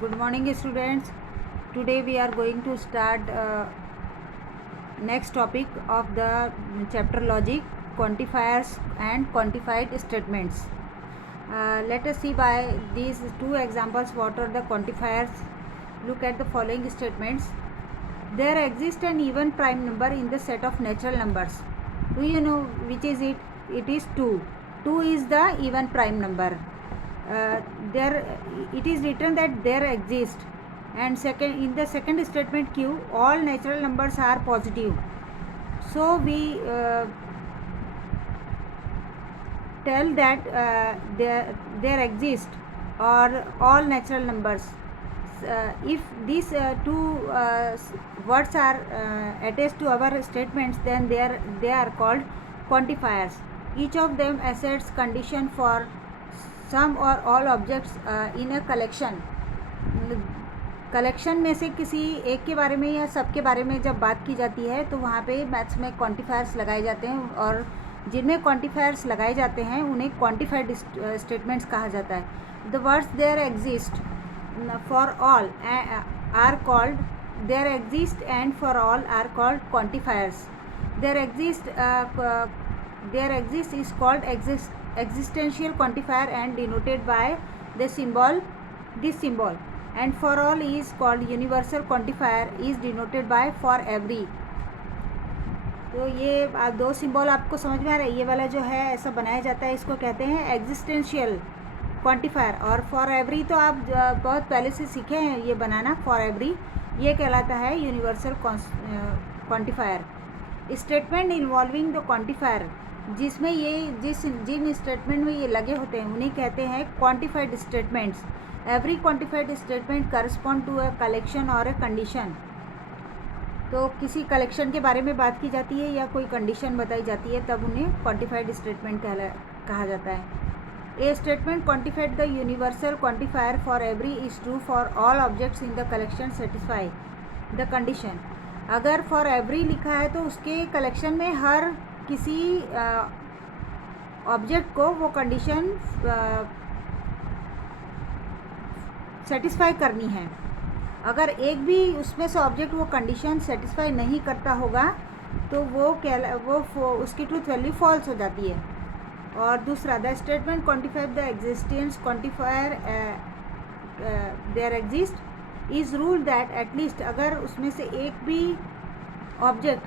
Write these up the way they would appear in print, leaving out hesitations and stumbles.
Good morning, students. Today we are going to start next topic of the chapter logic, quantifiers and quantified statements. Let us see by these two examples what are the quantifiers. Look at the following statements. There exists an even prime number in the set of natural numbers. Do you know which is it? It is 2. 2 is the even prime number. There it is written that there exist, and second, in the second statement Q, all natural numbers are positive. So we tell that there exist or all natural numbers. If these two words are attached to our statements, then they are called quantifiers. Each of them asserts condition for सम और all objects in a collection में से किसी एक के बारे में या सब के बारे में जब बात की जाती है तो वहाँ पे मैथ्स में क्वांटिफायर्स लगाए जाते हैं, और जिनमें क्वांटिफायर्स लगाए जाते हैं उन्हें क्वांटिफाइड स्टेटमेंट्स कहा जाता है. The words there exist for all are called there exist and for all are called quantifiers. There exist is called existential quantifier and denoted by this symbol, and for all is called universal quantifier is denoted by for every. तो ये दो symbol आपको समझ में आ रहा है. ये वाला जो है ऐसा बनाया जाता है, इसको कहते हैं एग्जिस्टेंशियल क्वांटिफायर, और फॉर एवरी तो आप बहुत पहले से सीखे हैं ये बनाना. फॉर एवरी ये कहलाता है universal quantifier. Statement involving the quantifier, जिसमें ये जिन स्टेटमेंट में ये लगे होते हैं उन्हें कहते हैं quantified statements. Every quantified statement correspond to a collection और अ कंडीशन. तो किसी कलेक्शन के बारे में बात की जाती है या कोई कंडीशन बताई जाती है, तब उन्हें क्वांटिफाइड स्टेटमेंट कहा जाता है. ए statement quantified the universal quantifier for every is true for all objects in the collection satisfy the condition. अगर फॉर एवरी लिखा है तो उसके कलेक्शन में हर किसी ऑब्जेक्ट को वो कंडीशन सेटिस्फाई करनी है. अगर एक भी उसमें से ऑब्जेक्ट वो कंडीशन सेटिस्फाई नहीं करता होगा तो वो उसकी ट्रूथ वैल्यू फॉल्स हो जाती है. और दूसरा, the statement quantified the existence quantifier there exist is rule that at least, अगर उसमें से एक भी ऑब्जेक्ट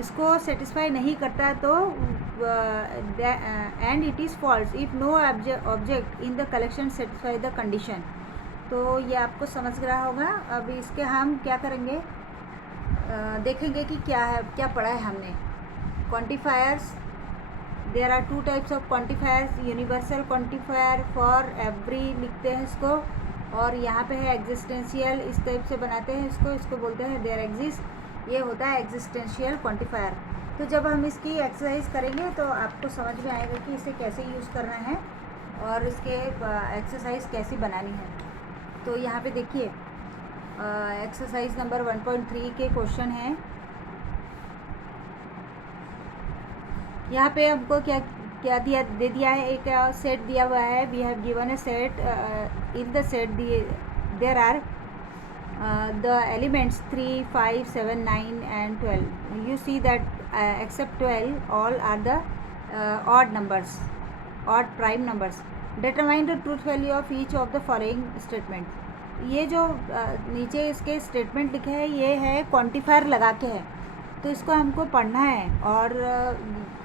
इसको सेटिस्फाई नहीं करता तो and it is false if no object in the collection satisfy the condition. तो ये आपको समझ रहा होगा. अब इसके हम क्या करेंगे, देखेंगे कि क्या पढ़ा है हमने. Quantifiers, there are two types of quantifiers. Universal quantifier for every लिखते हैं इसको, और यहाँ पे है एग्जिस्टेंशियल, इस टाइप से बनाते हैं इसको बोलते हैं देयर एग्जिस्ट. ये होता है एग्जिस्टेंशियल क्वांटिफायर. तो जब हम इसकी एक्सरसाइज करेंगे तो आपको समझ में आएगा कि इसे कैसे यूज़ करना है और इसके एक्सरसाइज कैसी बनानी है. तो यहाँ पे देखिए एक्सरसाइज नंबर 1.3 के क्वेश्चन हैं. यहाँ पे हमको क्या दे दिया है, एक सेट दिया हुआ है. We have given a set. In the set there are the elements 3, 5, 7, 9 and 12. You see that except 12 all are the odd numbers, odd prime numbers. Determine the truth value of each of the following statements. ये जो नीचे इसके statement लिखे हैं ये है quantifier लगा के है, तो इसको हमको पढ़ना है, और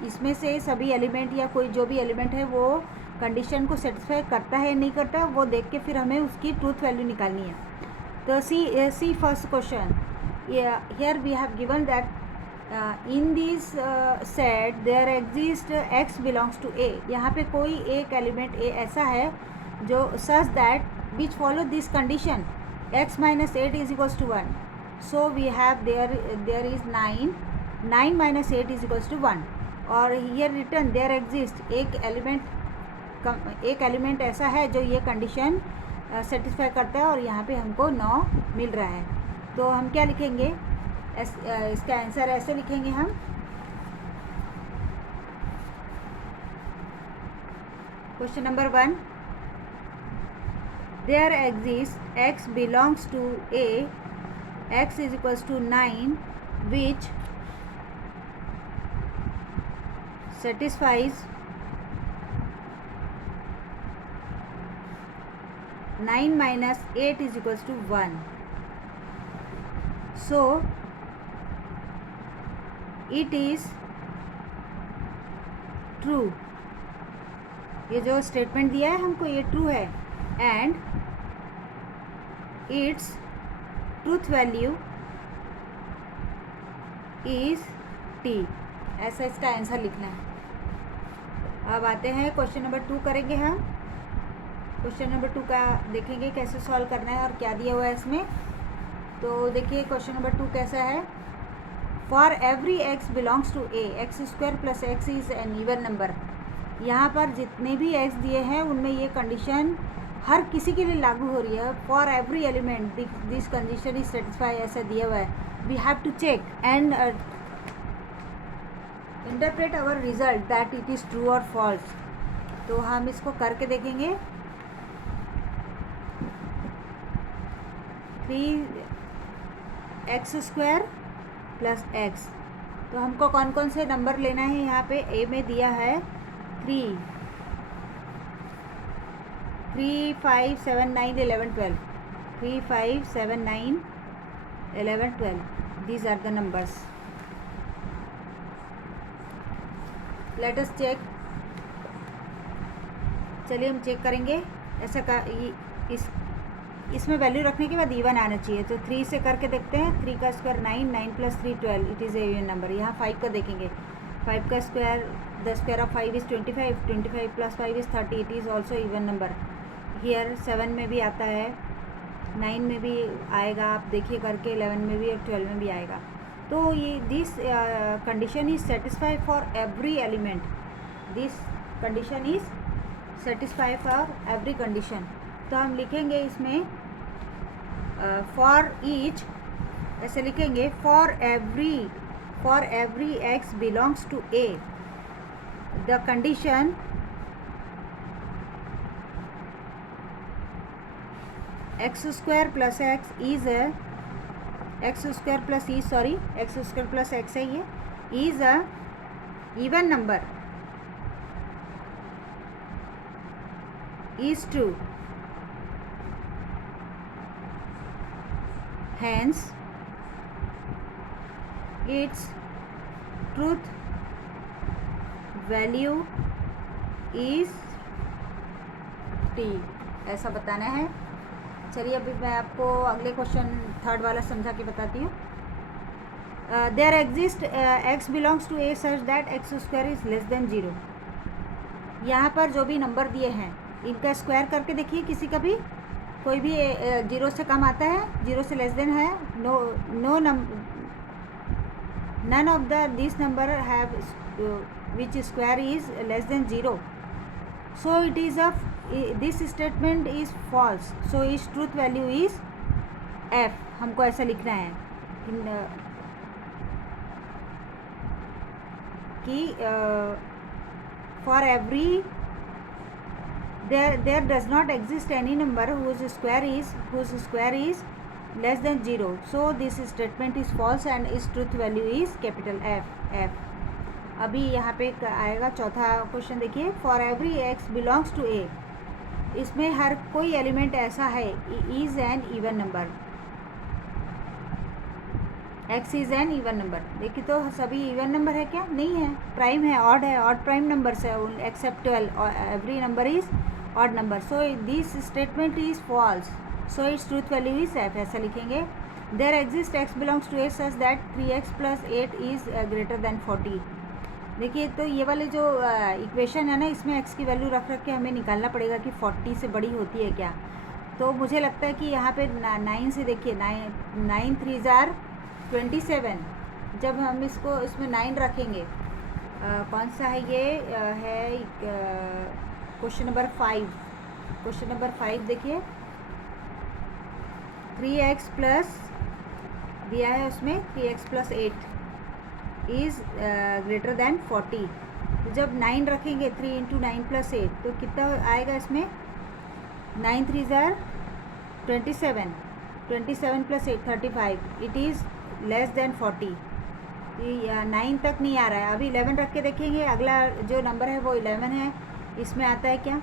इसमें से सभी एलिमेंट या कोई जो भी एलिमेंट है वो कंडीशन को सेटिस्फाई करता है नहीं करता, वो देख के फिर हमें उसकी ट्रूथ वैल्यू निकालनी है. तो see first question. Here we have given that in this set there exists x belongs to a. यहाँ पे कोई एक एलिमेंट a ऐसा है जो such that which follow this condition x minus 8 is equals to 1. So we have there is 9 minus 8 is equals to 1. और here written there exists एक element ऐसा है जो ये कंडीशन सेटिस्फाई करता है, और यहाँ पे हमको 9 मिल रहा है. तो हम क्या लिखेंगे, इसका आंसर ऐसे लिखेंगे हम. Question number 1, there exist x belongs to a, x is equals to 9 which satisfies 9 minus 8 is equals to 1. So it is true. ये जो स्टेटमेंट दिया है हमको ये ट्रू है and it's truth value is T. ऐसा इसका आंसर लिखना है. अब आते हैं क्वेश्चन नंबर 2 करेंगे हम. क्वेश्चन नंबर 2 का देखेंगे कैसे सॉल्व करना है और क्या दिया हुआ है इसमें. तो देखिए क्वेश्चन नंबर 2 कैसा है. For every x belongs to a, x square plus x is an even number. यहाँ पर जितने भी x दिए हैं उनमें ये कंडीशन हर किसी के लिए लागू हो रही है. For every element this condition is satisfy ऐसा दिया हुआ है. We have to check and interpret our result that it is true और फॉल्स. तो हम इसको करके देखेंगे. 3x square plus x. तो हमको कौन कौन से नंबर लेना है. यहाँ पे a में दिया है 3, 5, 7, 9, 11, 12. 3, 5, 7, 9, 11, 12. These are the numbers. Let us check. चलिए हम चेक करेंगे. ऐसा का इसमें वैल्यू रखने के बाद इवन आना चाहिए. तो 3 से करके देखते हैं. 3 का square 9, 9 plus 3 12. It is a even number. यहाँ 5 का देखेंगे. 5 का square the square of 5 is 25. 25 plus 5 is 30. It is also even number. Here 7 में भी आता है, 9 में भी आएगा. आप देखिए करके 11 में भी और 12 में भी आएगा. तो ये this condition is satisfy for every element. This condition is satisfy for every condition. तो हम लिखेंगे इसमें फॉर ईच ऐसे लिखेंगे. For every x belongs to A the condition x square plus x is x square plus x है ये is a even number is true. Hence, its truth value is t. ऐसा बताना है. चलिए अभी मैं आपको अगले क्वेश्चन 3rd वाला समझा के बताती हूँ. There exist x belongs to a such that x square is less than 0. यहाँ पर जो भी नंबर दिए हैं इनका स्क्वायर करके देखिए. किसी का भी कोई भी 0 से कम आता है, 0 से लेस देन है. None of this number have which square is less than 0. So it is this statement is false. So इस ट्रूथ वैल्यू इज f. हमको ऐसा लिखना है कि for every there does not exist any number whose square is less than 0. So this statement is false and its truth value is capital F. अभी यहाँ पे आएगा चौथा क्वेश्चन. देखिए for every x belongs to a. इसमें हर कोई element ऐसा है is an even number. x is an even number. देखिए तो सभी इवन नंबर है क्या? नहीं है. प्राइम है, ऑड है. ऑड प्राइम नंबर्स है except 12. Every number is odd number. So this statement is false. So its truth value is f. ऐसा लिखेंगे. There exist x belongs to a such that 3x plus 8 is greater than 40. देखिए तो ये वाले जो equation है ना, इसमें x की वैल्यू रख के हमें निकालना पड़ेगा कि 40 से बड़ी होती है क्या. तो मुझे लगता है कि यहाँ पे 9 से देखिए 9 3 जार 27. जब हम इसमें 9 रखेंगे कौन सा है ये है क्वेश्चन नंबर 5. क्वेश्चन नंबर 5 देखिए 3x प्लस दिया है उसमें 3x plus 8 is greater than 40. तो जब 9 रखेंगे 3 × 9 + 8 तो कितना आएगा इसमें 9 3 jar 27 plus 8 35, it is less than 40. 9 तक नहीं आ रहा है, अभी 11 रख के देखेंगे. अगला जो नंबर है वो 11 है. इसमें आता है क्या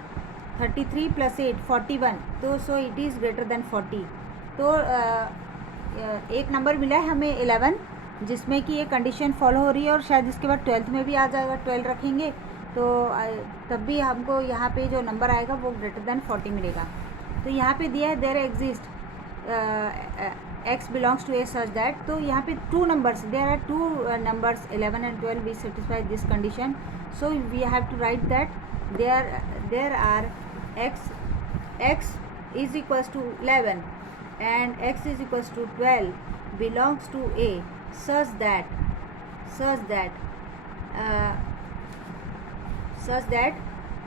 33 plus 8 41, तो सो इट इज़ ग्रेटर देन 40. तो एक नंबर मिला है हमें 11 जिसमें कि ये कंडीशन फॉलो हो रही है, और शायद इसके बाद 12th में भी आ जाएगा. 12 रखेंगे तो तब भी हमको यहाँ पे जो नंबर आएगा वो ग्रेटर देन 40 मिलेगा. तो यहाँ पे दिया है there exist x belongs to a such that, तो यहाँ पे two numbers, there are two numbers 11 and 12 we satisfy this condition. So we have to write that there are x is equals to 11 and x is equals to 12 belongs to a such that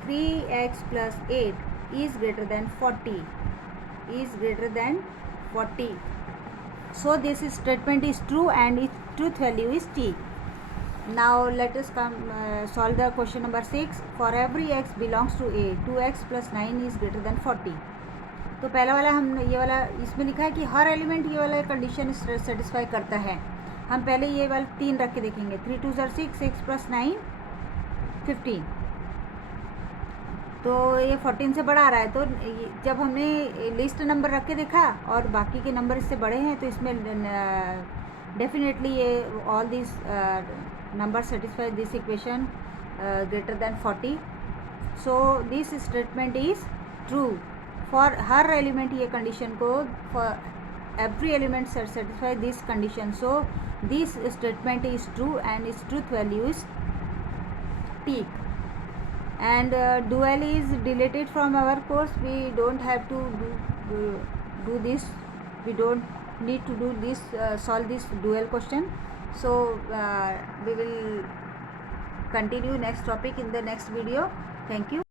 3x plus 8 is greater than 40. So this statement is true and its truth value is t. Now let us solve the question number 6. For every x belongs to a, 2x plus 9 is greater than 40. तो पहला वाला हम ये वाला इसमें लिखा है कि हर एलिमेंट ये वाला कंडीशन सेटिस्फाई करता है. हम पहले ये वाला 3 रख के देखेंगे. 3 2 6, 6 plus 9 15. तो ये 14 से बड़ा आ रहा है. तो जब हमने लिस्ट नंबर रख के देखा और बाकी के नंबर इससे बड़े हैं तो इसमें डेफिनेटली ये all this number satisfy this equation greater than 40. So this statement is true for her element. ये कंडीशन को for every element satisfy this condition. So this statement is true and it's truth value is t. And dual is deleted from our course. We don't have to do this. We don't need to do this solve this dual question. So we will continue next topic in the next video. Thank you.